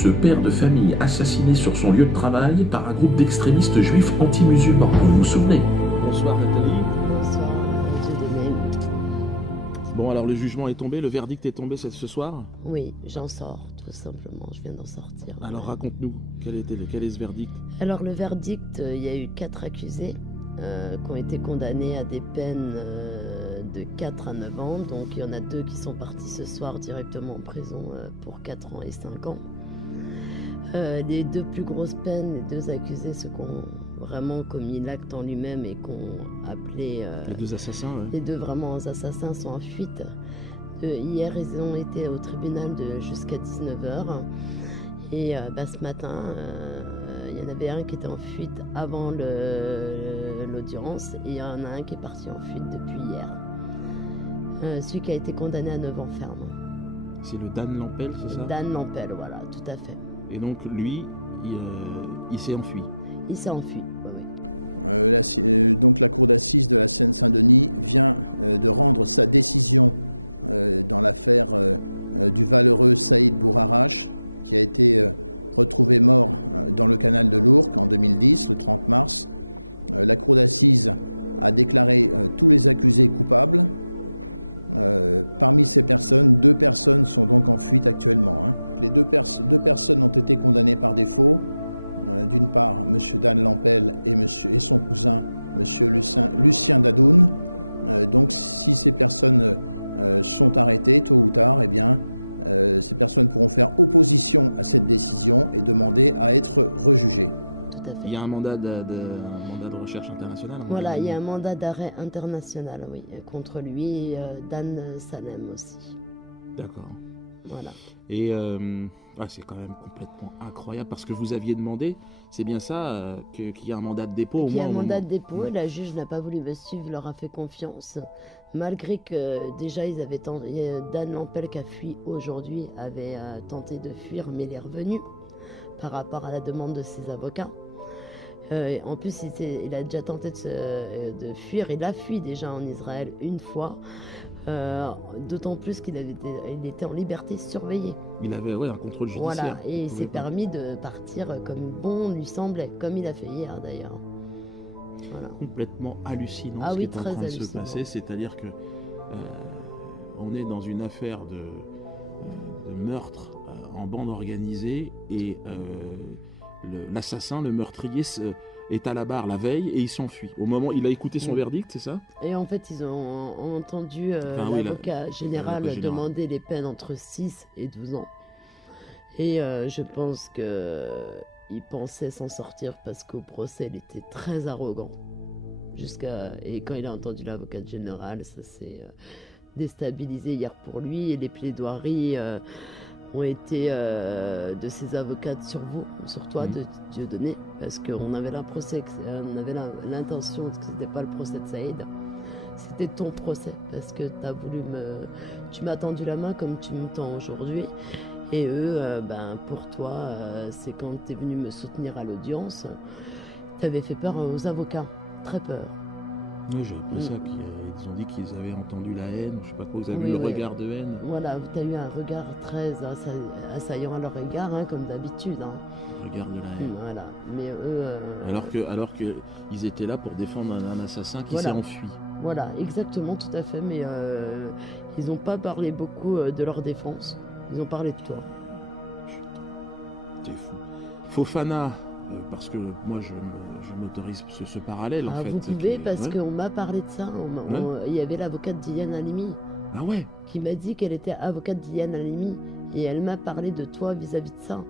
ce père de famille assassiné sur son lieu de travail par un groupe d'extrémistes juifs anti-musulmans. Vous vous souvenez? Bonsoir Nathalie. Bonsoir, Dieu donné. Bon, alors le jugement est tombé, le verdict est tombé ce soir? Oui, j'en sors, tout simplement, je viens d'en sortir. Alors raconte-nous, quel est ce verdict? Alors le verdict, il y a eu 4 accusés qui ont été condamnés à des peines de 4 à 9 ans. Donc il y en a 2 qui sont partis ce soir directement en prison pour 4 ans et 5 ans. Les 2 plus grosses peines, les 2 accusés, ceux qui ont vraiment commis l'acte en lui-même et qui ont appelé... les 2 assassins, ouais. Les 2 vraiment assassins sont en fuite. Hier, ils ont été au tribunal jusqu'à 19h. Et ce matin, il y en avait un qui était en fuite avant l'audience et il y en a un qui est parti en fuite depuis hier. Celui qui a été condamné à 9 ans ferme. C'est le Dan Lampel, c'est ça? Dan Lampel, voilà, tout à fait. Et donc lui, il s'est enfui. Il s'est enfui, oui. Donc la cour d'assises de la Seine-Saint-Denis vient de rendre sa décision dans l'affaire du valeureux Saïd Bourarache, qui a été retrouvé mort dans le canal de l'Ourcq en 2010, le 30 mars. La cour d'assises a déclaré tous les accusés coupables. Parmi ces personnes, 2 personnes sont donc en fuite actuellement. Les deux personnes ont été condamnées par défaut. D'une part, M. Dan Lampel et son cousin, M. Lucien Dadoun. Donc, si ces personnes sont arrêtées, tôt ou tard, ces personnes pourront faire opposition à cette décision et demander à être rejugées. Tout à fait. Il y a un mandat de recherche internationale? Voilà, il y a un mandat d'arrêt international, oui, contre lui et Dan Salem aussi. D'accord. Voilà. Et c'est quand même complètement incroyable parce que vous aviez demandé, c'est bien ça, qu'il y a un mandat de dépôt au moins. Il y a un mandat de dépôt et la juge n'a pas voulu me suivre, leur a fait confiance. Malgré que déjà ils avaient tenté, Dan Lampel qui a fui aujourd'hui avait tenté de fuir mais il est revenu par rapport à la demande de ses avocats. En plus, il a déjà tenté de fuir. Il a fui déjà en Israël une fois, d'autant plus qu'il était en liberté surveillée. Il avait un contrôle judiciaire. Voilà, et il s'est permis de partir comme bon lui semblait, comme il a fait hier d'ailleurs. Voilà. Complètement hallucinant Ah ce oui, qui est en très train de se hallucinant. passer, c'est-à-dire que on est dans une affaire de meurtre en bande organisée et l'assassin, le meurtrier est à la barre la veille et il s'enfuit. Au moment où il a écouté son verdict, c'est ça? Et en fait, ils ont entendu l'avocat général demander les peines entre 6 et 12 ans. Et je pense qu'il pensait s'en sortir parce qu'au procès, il était très arrogant. Et quand il a entendu l'avocat général, ça s'est déstabilisé hier pour lui. Et les plaidoiries ont été de ses avocats sur toi, de Dieudonné, parce qu'on avait l'intention que ce n'était pas le procès de Saïd, c'était ton procès, parce que tu m'as tendu la main comme tu me tends aujourd'hui, et eux, pour toi, c'est quand tu es venu me soutenir à l'audience, tu avais fait peur aux avocats, très peur. Oui, j'avais pris ça, ils ont dit qu'ils avaient entendu la haine, je sais pas quoi, vous avez vu le regard de haine. Voilà, tu as eu un regard très assaillant à leur égard, comme d'habitude. Le regard de la haine. Voilà, mais eux... Alors qu'ils étaient là pour défendre un assassin qui s'est enfui. Voilà, exactement, tout à fait, mais ils n'ont pas parlé beaucoup de leur défense, ils ont parlé de toi. T'es fou. Fofana... parce que moi je m'autorise ce parallèle en fait. Vous pouvez parce qu'on m'a parlé de ça. Il y avait l'avocate Diane Halimi qui m'a dit qu'elle était avocate Diane Halimi et elle m'a parlé de toi vis-à-vis de ça.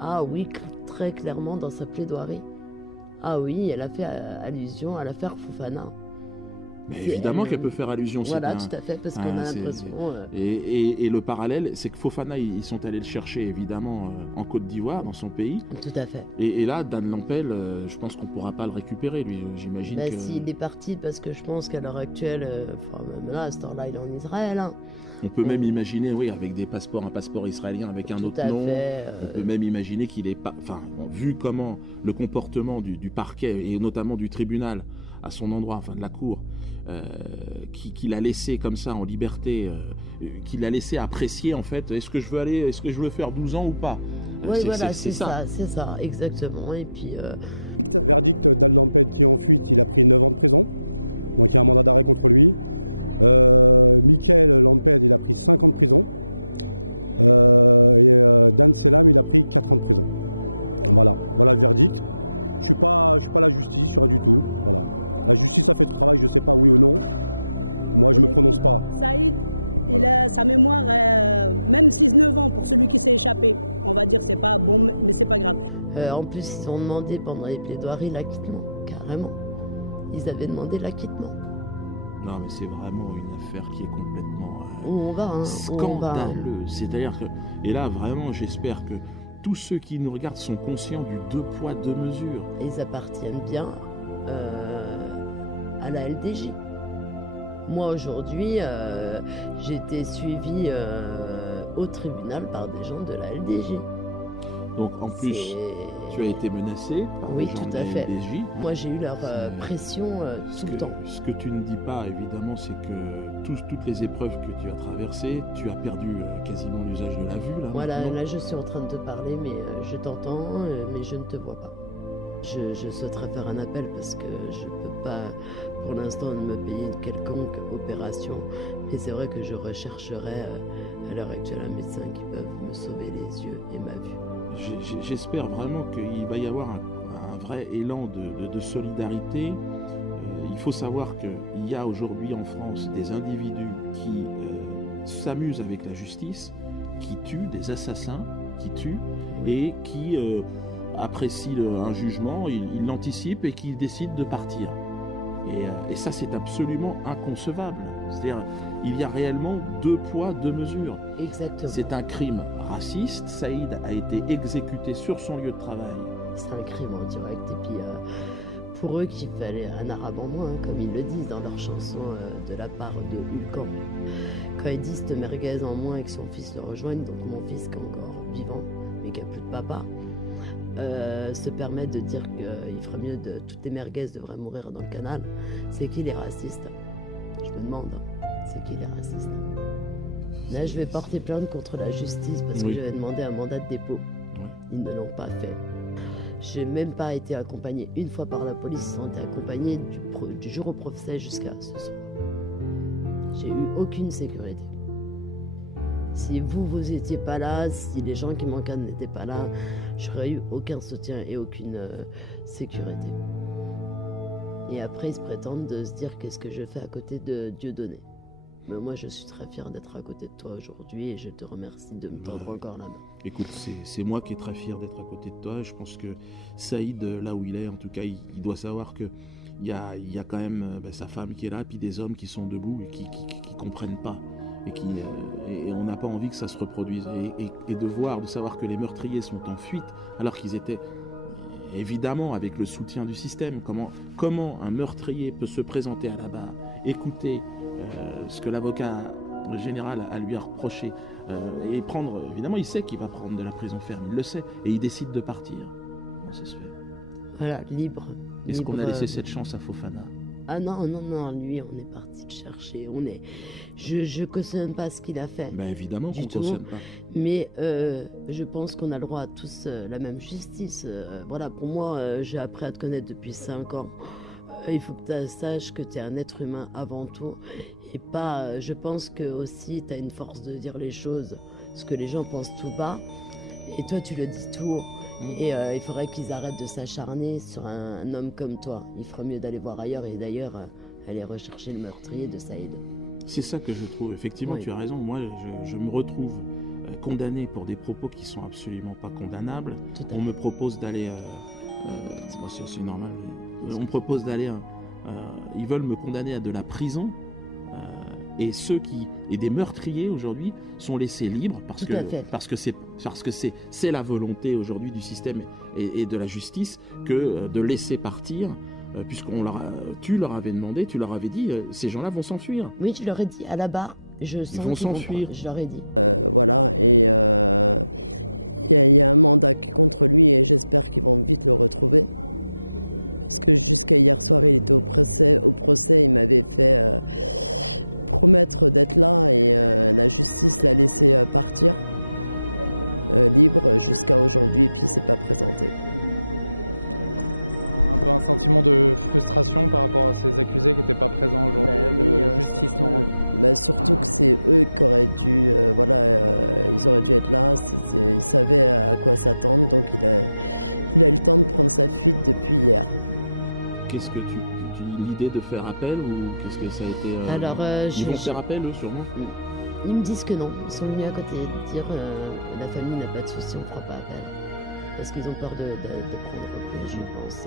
Ah oui, très clairement dans sa plaidoirie. Ah oui, elle a fait allusion à l'affaire Fofana. Mais évidemment qu'elle peut faire allusion. Voilà, tout à fait, parce qu'on a l'impression... Et le parallèle, c'est que Fofana, ils sont allés le chercher, évidemment, en Côte d'Ivoire, dans son pays. Tout à fait. Et là, Dan Lampel, je pense qu'on ne pourra pas le récupérer, lui. J'imagine que... S'il est parti, parce que je pense qu'à l'heure actuelle, même là, à cette heure-là, il est en Israël. On peut même imaginer, un passeport israélien avec un autre nom. On peut même imaginer qu'il est pas... Vu comment le comportement du parquet, et notamment du tribunal, à son endroit, enfin de la cour, qu'il a laissé comme ça en liberté, qu'il a laissé apprécier en fait, est-ce que je veux faire 12 ans ou pas? Oui, voilà, c'est ça, exactement. Et puis, Verdict d'Al Lamped qui est en fuite, il a pris 9 ans de prison, donc il y a un mandat d'arrêt contre lui. Michael Lamped, il a pris 5 ans de prison. Dan Selam, il a pris 4 ans de prison. Voilà le verdict. Je suis pas la justice, je suis rien du tout. Voilà. La justice a fait son travail, je sais pas oui ou non. Moi, je me prononce pas. Saïd, il a sa mémoire, même 6-9 ans pour celui qui s'est échappé. On va dire c'est pas bon, mais c'est pas grave. En plus, ils ont demandé pendant les plaidoiries l'acquittement, carrément. Ils avaient demandé l'acquittement. Non, mais c'est vraiment une affaire qui est complètement où on va, scandaleuse. C'est-à-dire que, et là, vraiment, j'espère que tous ceux qui nous regardent sont conscients du 2 poids 2 mesures. Ils appartiennent bien à la LDJ. Moi, aujourd'hui, j'ai été suivie au tribunal par des gens de la LDJ. Donc, en plus, tu as été menacé par des gens de la LDJ. Moi, j'ai eu leur pression tout le temps. Ce que tu ne dis pas, évidemment, c'est que toutes les épreuves que tu as traversées, tu as perdu quasiment l'usage de la vue. Là, je suis en train de te parler, mais je t'entends, mais je ne te vois pas. Je souhaiterais faire un appel parce que je ne peux pas, pour l'instant, me payer de quelconque opération. Mais c'est vrai que je rechercherais à l'heure actuelle un médecin qui peut me sauver les yeux et ma vue. J'espère vraiment qu'il va y avoir un vrai élan de solidarité. Il faut savoir qu'il y a aujourd'hui en France des individus qui s'amusent avec la justice, qui tuent, des assassins qui tuent et qui apprécient un jugement, ils l'anticipent et qui décident de partir. Et ça, c'est absolument inconcevable. C'est-à-dire, il y a réellement 2 poids 2 mesures. Exactement. C'est un crime raciste. Saïd a été exécuté sur son lieu de travail. C'est un crime en direct. Et puis, pour eux, qu'il fallait un arabe en moins, comme ils le disent dans leur chanson de la part de Hulkan. Quand ils disent « merguez en moins » et que son fils le rejoigne, donc mon fils qui est encore vivant, mais qui n'a plus de papa, se permet de dire qu'il ferait mieux de toutes les merguez devraient mourir dans le canal. C'est qui les racistes? Je me demande, c'est qui les racistes? Là, je vais porter plainte contre la justice parce que j'avais demandé un mandat de dépôt. Ils ne l'ont pas fait. Je n'ai même pas été accompagnée une fois par la police. Ils ont été accompagnés du jour au procès jusqu'à ce soir. J'ai eu aucune sécurité. Si vous n'étiez pas là, si les gens qui m'encadrent n'étaient pas là, j'aurais eu aucun soutien et aucune sécurité. Et après, ils se prétendent de se dire qu'est-ce que je fais à côté de Dieudonné. Mais moi, je suis très fier d'être à côté de toi aujourd'hui et je te remercie de me tendre encore la main. Écoute, c'est moi qui est très fier d'être à côté de toi. Je pense que Saïd, là où il est, en tout cas, il doit savoir qu'il y a quand même sa femme qui est là, puis des hommes qui sont debout et qui comprennent pas. Et on n'a pas envie que ça se reproduise. Et de savoir que les meurtriers sont en fuite, alors qu'ils étaient évidemment avec le soutien du système. Comment un meurtrier peut se présenter à la barre, écouter ce que l'avocat général a lui reproché, et prendre, évidemment il sait qu'il va prendre de la prison ferme, il le sait, et il décide de partir. Comment ça se fait? Voilà, libre. Est-ce qu'on a laissé cette chance à Fofana? Ah non, lui on est parti le chercher, je cautionne pas ce qu'il a fait. Ben évidemment qu'on cautionne pas. Mais je pense qu'on a le droit à tous la même justice. Voilà, pour moi, j'ai appris à te connaître depuis 5 ans. Il faut que tu saches que tu es un être humain avant tout. Et pas, je pense que aussi tu as une force de dire les choses, ce que les gens pensent tout bas. Et toi tu le dis tout haut. Et il faudrait qu'ils arrêtent de s'acharner sur un homme comme toi. Il ferait mieux d'aller voir ailleurs et d'ailleurs aller rechercher le meurtrier de Saïd. C'est ça que je trouve. Effectivement, tu as raison. Moi, je me retrouve condamné pour des propos qui sont absolument pas condamnables. On me propose d'aller... c'est normal. On me propose d'aller... ils veulent me condamner à de la prison. Et des meurtriers aujourd'hui sont laissés libres parce que c'est la volonté aujourd'hui du système et de la justice que de laisser partir, tu leur avais demandé, tu leur avais dit, ces gens-là vont s'enfuir. Oui, tu leur ai dit à la barre, ils vont s'enfuir. Je leur ai dit. Voilà, et il y a un mandat contre lui et j'espère qu'ils vont vite le retrouver. Parce que jusqu'à hier soir, il était au procès, il m'avait fait promettre d'être là et la justice l'a laissé partir libre jusqu'à aujourd'hui, et puis il s'est pas présenté. Un peu un sentiment de frustration par rapport à ces accusés qui n'étaient pas présents aujourd'hui, justice non rendue. Surtout que c'est eux qui auraient dû, ils auraient dû être là, ils savaient à quoi s'attendre, donc il a eu le temps de prendre sa fuite depuis hier. Qu'est-ce que l'idée de faire appel ou qu'est-ce que ça a été Alors, ils vont faire appel eux sûrement. Ils me disent que non, ils sont venus à côté dire la famille n'a pas de souci, on ne fera pas appel. Parce qu'ils ont peur de prendre plus, je pense.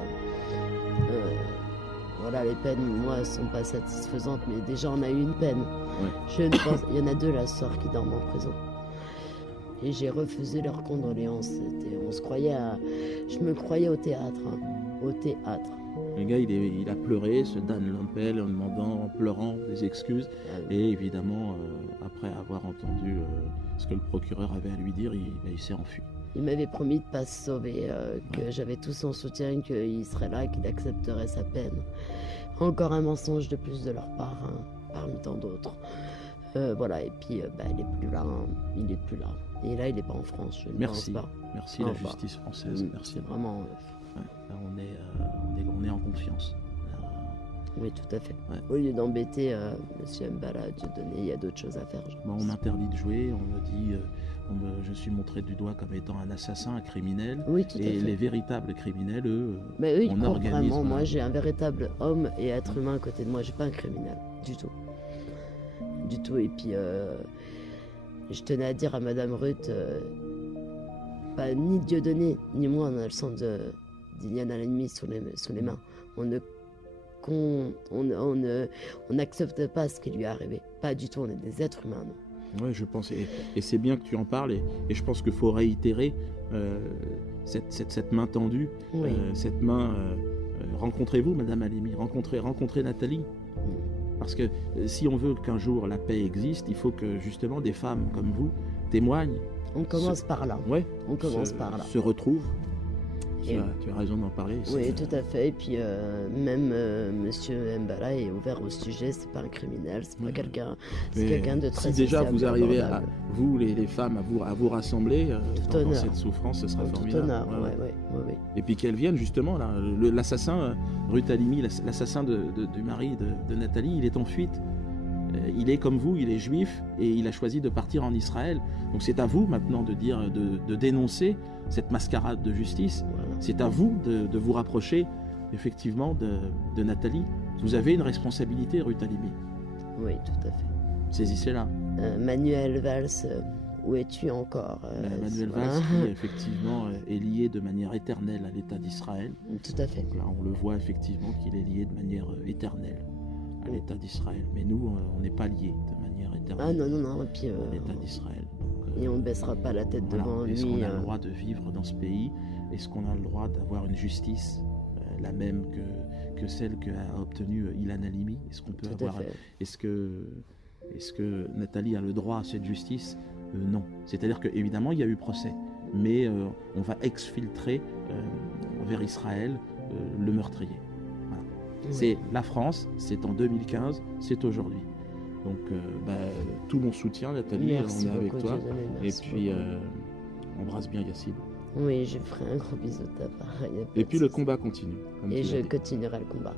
Voilà, les peines, moi, elles ne sont pas satisfaisantes, mais déjà on a eu une peine. Ouais. Il y en a 2 la soeur qui dorment en prison. Et j'ai refusé leurs condoléances. Je me croyais au théâtre. Au théâtre. Le gars, il a pleuré, ce Dan Lampel, en pleurant des excuses. Et évidemment, après avoir entendu ce que le procureur avait à lui dire, il s'est enfui. Il m'avait promis de ne pas se sauver, que j'avais tout son soutien, qu'il serait là, qu'il accepterait sa peine. Encore un mensonge de plus de leur part, parmi tant d'autres. Voilà, et puis il n'est plus là, il n'est plus là. Et là, il n'est pas en France, je ne pense pas. Merci la justice française, merci. Vraiment... Là, on est en confiance. Oui, tout à fait. Ouais. Au lieu d'embêter M. Mbala, Dieudonné, il y a d'autres choses à faire. On m'interdit de jouer, on me dit, je suis montré du doigt comme étant un assassin, un criminel. Oui, tout à fait. Et les véritables criminels, eux, ils on organise. Vraiment. Moi, j'ai un véritable homme et être humain à côté de moi. J'ai pas un criminel, du tout. Du tout. Et puis, je tenais à dire à Madame Ruth, ni Dieudonné, ni moi, on a le sang d'Iliane Halimi sous les mains. On n'accepte pas ce qui lui est arrivé. Pas du tout, on est des êtres humains. Oui, je pense, et c'est bien que tu en parles, et je pense qu'il faut réitérer cette main tendue, oui. Cette main. Rencontrez-vous, Madame Halimi, rencontrez Nathalie. Parce que si on veut qu'un jour la paix existe, il faut que justement des femmes comme vous témoignent. On commence par là. Ouais, on commence par là. Se retrouvent. Tu as raison d'en parler. Oui, tout à fait. Et puis même Monsieur Mbala est ouvert au sujet. C'est pas un criminel, c'est pas quelqu'un. C'est quelqu'un de très. Si déjà vous arrivez à vous les femmes à vous rassembler dans cette souffrance, ce sera formidable. Tout honneur, ouais. Et puis qu'elles viennent justement là. L'assassin Ruth Halimi, l'assassin du mari de Nathalie, il est en fuite. Il est comme vous, il est juif et il a choisi de partir en Israël. Donc c'est à vous maintenant de dénoncer cette mascarade de justice. C'est à vous de vous rapprocher effectivement de Nathalie. Vous avez une responsabilité, Ruth Halimi. Oui, tout à fait. Saisissez-la. Manuel Valls, où es-tu encore Manuel Valls, qui effectivement est lié de manière éternelle à l'État d'Israël. Tout à fait. Donc là, on le voit effectivement qu'il est lié de manière éternelle à l'État d'Israël. Mais nous, on n'est pas liés de manière éternelle à l'État d'Israël. Et on ne baissera pas la tête devant lui. Est-ce qu'on a le droit de vivre dans ce pays? Est-ce qu'on a le droit d'avoir une justice la même que celle qu'a obtenue Ilan Halimi? Est-ce qu'on peut avoir... Est-ce que Nathalie a le droit à cette justice? Non. C'est-à-dire qu'évidemment, il y a eu procès. Mais on va exfiltrer vers Israël le meurtrier. Voilà. C'est la France, c'est en 2015, c'est aujourd'hui. Donc, tout mon soutien, Nathalie, merci on est avec toi. Et puis, embrasse bien Yacine. Oui, je ferai un gros bisou de ta part. Et puis, le combat continue. Et je continuerai le combat.